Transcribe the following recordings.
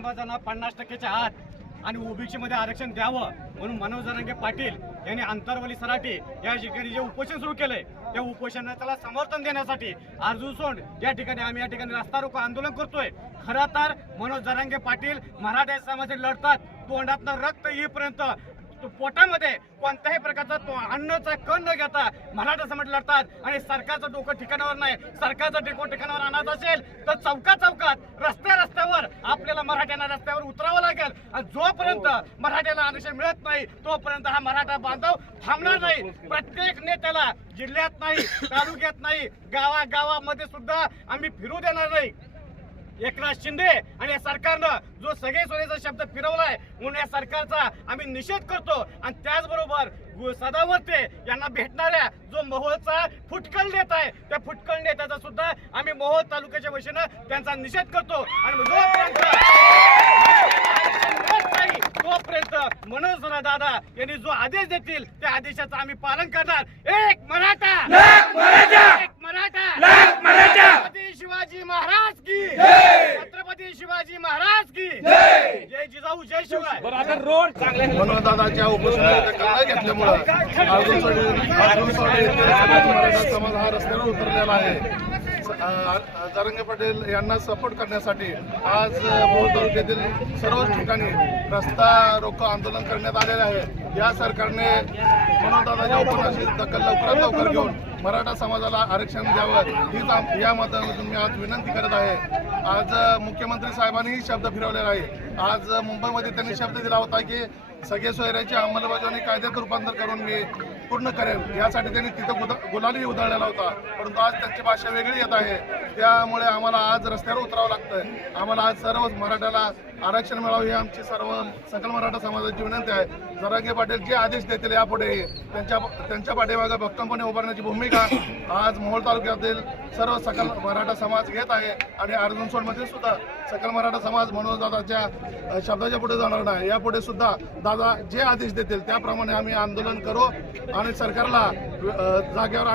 समाजाला पन्नास टक्क्याच्या आत आणि ओबीसीमध्ये आरक्षण द्यावं म्हणून मनोज जरांगे पाटील यांनी अंतरवली सराटी या ठिकाणी जे उपोषण सुरू केलंय त्या उपोषणाला समर्थन देण्यासाठी अर्जुन सोंड या ठिकाणी आम्ही या ठिकाणी रस्ता रोको आंदोलन करतोय. खरं तर मनोज जरांगे पाटील मराठा समाजाचे लढतात तोंडातनं रक्त येईपर्यंत पोटामध्ये कोणत्याही प्रकारचा तो अन्नचा कण न घेता मराठा समाज लढतात आणि सरकारचं डोकं ठिकाणावर नाही. सरकारचं डोकं ठिकाणावर आणत असेल तर चौका चौकात रस्ते रस्त्यावर आपल्याला मराठ्यांना रस्त्यावर उतरावं लागेल आणि जोपर्यंत मराठ्याला आरक्षण मिळत नाही. तोपर्यंत हा मराठा बांधव थांबणार नाही. प्रत्येक नेत्याला जिल्ह्यात नाही तालुक्यात नाही गावागावामध्ये सुद्धा आम्ही फिरू देणार नाही. एकनाथ शिंदे आणि या सरकारनं जो सगळे सोयीचा शब्द फिरवलाय म्हणून या सरकारचा आम्ही निषेध करतो. आणि त्याचबरोबर गु- सदावर्ते यांना भेटणाऱ्या जो मोहोळचा फुटकल नेता आहे त्या फुटकल नेत्याचा सुद्धा आम्ही मोहोळ तालुक्याच्या वतीनं त्यांचा निषेध करतो. आणि जोपर्यंत मनोज दादा यांनी जो आदेश देतील त्या आदेशाचं आम्ही पालन करणार. एक मराठा! एक मराठा! छत्रपती शिवाजी महाराज की! छत्रपती शिवाजी महाराज की! जय! जिजाऊ जय शिवराय अर्जुन सोडी अर्जुन सोडी येथील समाज हा रस्त्यावर उतरलेला आहे. जरांगे पटेल यांना सपोर्ट करण्यासाठी आज मोहोळ तालुक्यातील सर्वच ठिकाणी रस्ता रोको आंदोलन करण्यात आलेले आहे. या सरकारने मनोदादाच्या उपोषणाची दखल लवकरात लवकर घेऊन मराठा समाजाला आरक्षण द्यावं हीच आम- या माध्यमातून मी आज विनंती करत आहे. आज मुख्यमंत्री साहेबांनीही शब्द फिरवलेला आहे. आज मुंबईमध्ये त्यांनी शब्द दिला होता की सगळे सोयऱ्याची अंमलबजावणी कायद्यात रूपांतर करून मी पूर्ण करेन. यासाठी त्यांनी तिथं गुद गुलालही उधळलेला होता. परंतु आज त्यांची भाषा वेगळी येत आहे. त्यामुळे आम्हाला आज रस्त्यावर उतरावं लागतंय. आम्हाला आज सर्व मराठ्याला आरक्षण मिळावं ही आमची सर्व सकल मराठा समाजाची विनंती आहे. जरांगे पाटील जे आदेश देतील यापुढे. त्यांच्या त्यांच्या पाठीमागे भक्कमपणे उभारण्याची भूमिका आज मोहोळ तालुक्यातील सर्व सकल मराठा समाज घेत आहे आणि अर्जुन सोडमध्ये सुद्धा सकल मराठा समाज मनोज दादाच्या शब्दाच्या पुढे जाणार नाही. यापुढे सुद्धा दादा जे आदेश देतील त्याप्रमाणे आम्ही आंदोलन करू आणि सरकारला जागेवर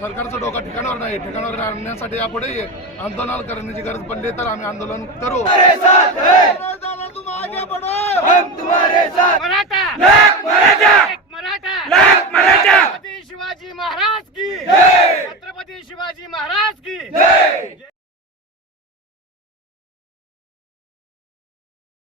सरकारचं डोकं ठिकाणावर नाही ठिकाणावर आणण्यासाठी यापुढे आंदोलन करण्याची गरज पडली तर आम्ही आंदोलन करू. हम तुम्हारे साथ मराठा मराठा एक मराठा मराठा छत्रपती शिवाजी महाराज